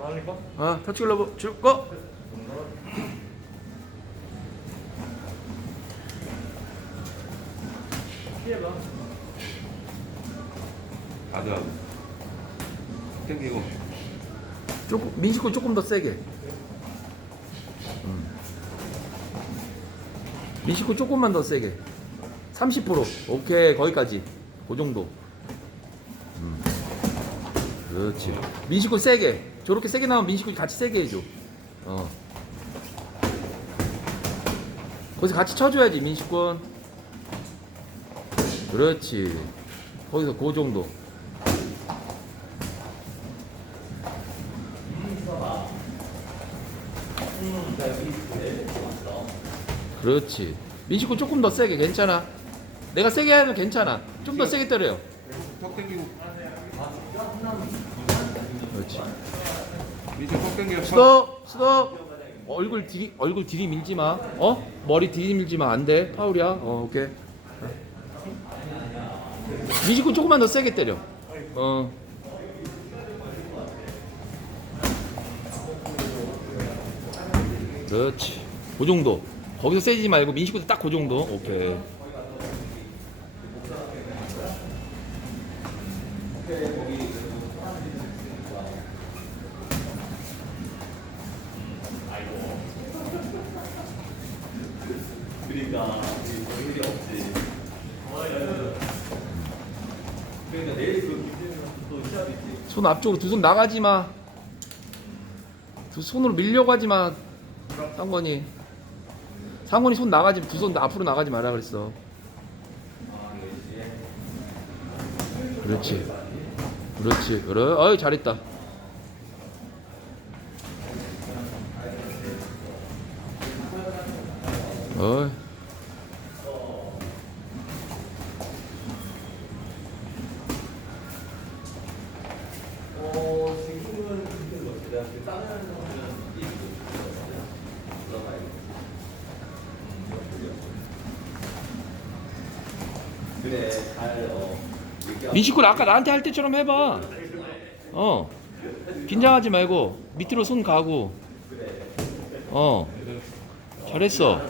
가라니까? 어, 터치 글러브 줄 거 피해봐. 가드하고 땡기고 조금 민식군 조금 더 세게. 음. 민식군 조금만 더 세게. 30% 오케이 거기까지 그 정도. 음. 그렇지. 민식군 세게. 저렇게 세게 나오면 민식군 같이 세게 해줘. 어. 거기서 같이 쳐줘야지 민식군. 그렇지. 거기서 그 정도. 그렇지. 민식군 조금 더 세게 괜찮아. 내가 세게 하면 괜찮아. 좀 더 세게 때려요. 턱 그렇지. 밑에 턱턱 스톱 스톱. 얼굴 들이 얼굴 들이밀지 마. 어? 머리 들이밀지 마. 안 돼. 파울이야. 어 오케이. 민식군 조금만 더 세게 때려. 어. 그렇지. 그 정도. 거기서 세지 말고 민식군도 딱 그 정도. 오케이. 그러니까 일이 없지. 손 앞쪽으로 두 손 나가지 마. 두 손으로 밀려고 하지 마. 상권이. 상권이 손 나가지 두 손 앞으로 나가지 마라 그랬어. 그렇지. 그렇지. 그래. 어이 잘했다. 어이. 어 지금은 근데 뭐 내가 그래 잘어 민식군 아까 나한테 할 때처럼 해봐. 어. 긴장하지 말고 밑으로 손 가고. 어. 잘했어.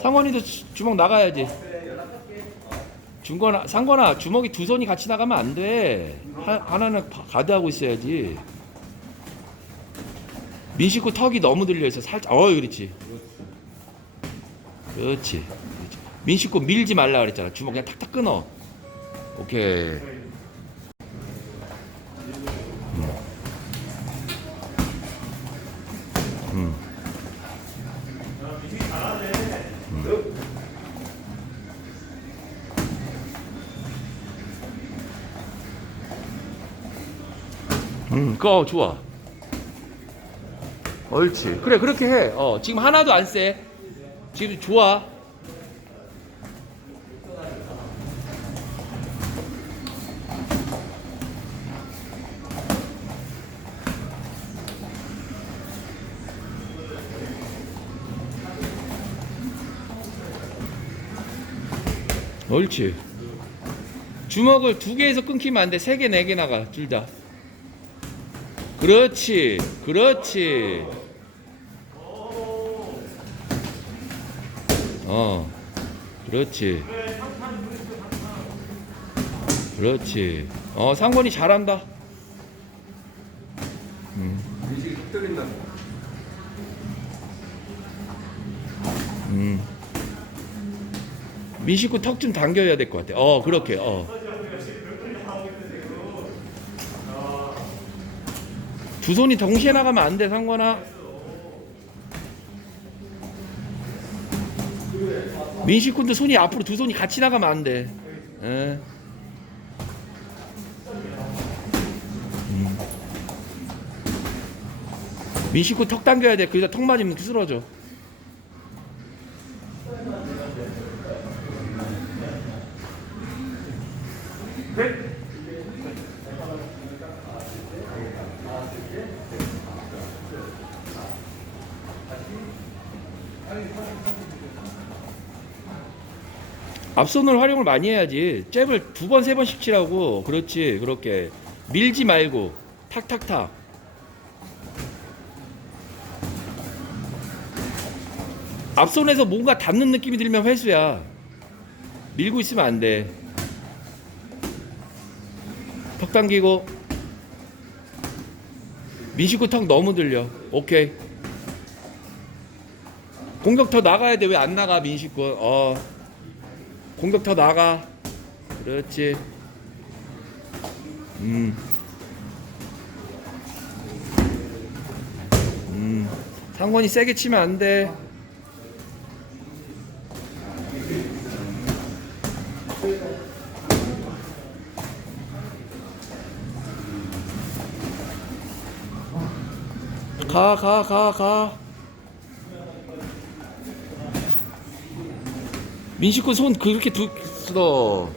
상원이도 주- 주먹 나가야지. 중거나 상거나 주먹이 두 손이 같이 나가면 안 돼. 하, 하나는 가- 가드하고 있어야지. 민식구 턱이 너무 들려 있어. 살짝. 어, 그렇지. 그렇지. 그렇지. 민식구 밀지 말라 그랬잖아. 주먹 그냥 탁탁 끊어. 오케이. 음. 음, 그거 좋아. 옳지. 그래, 그렇게 해. 어, 지금 하나도 안 세. 지금 좋아. 옳지. 주먹을 두 개에서 끊기면 안 돼. 세 개, 네 개 나가. 둘 다. 그렇지. 그렇지. 어. 그렇지. 그렇지. 어, 상권이 잘한다. 음. 음. 민식구 턱 좀 당겨야 될 것 같아. 어, 그렇게. 어. 두 손이 동시에 나가면 안 돼, 상관아. 민식 군도 손이 앞으로 두 손이 같이 나가면 안 돼. 예. 음. 민식구 턱 당겨야 돼. 그러다 턱 맞으면 쓰러져. 앞손을 활용을 많이 해야지. 잽을 두 번 세 번씩 치라고. 그렇지 그렇게. 밀지 말고 탁탁탁. 앞손에서 뭔가 닿는 느낌이 들면 회수야. 밀고 있으면 안돼. 턱 당기고. 미식구 턱 너무 들려. 오케이. 공격 더 나가야 돼. 왜 안 나가 민식구? 어. 공격 더 나가. 그렇지. 음. 음. 상권이 세게 치면 안 돼. 가, 가, 가, 가. 민식구 손 그렇게 두, 써.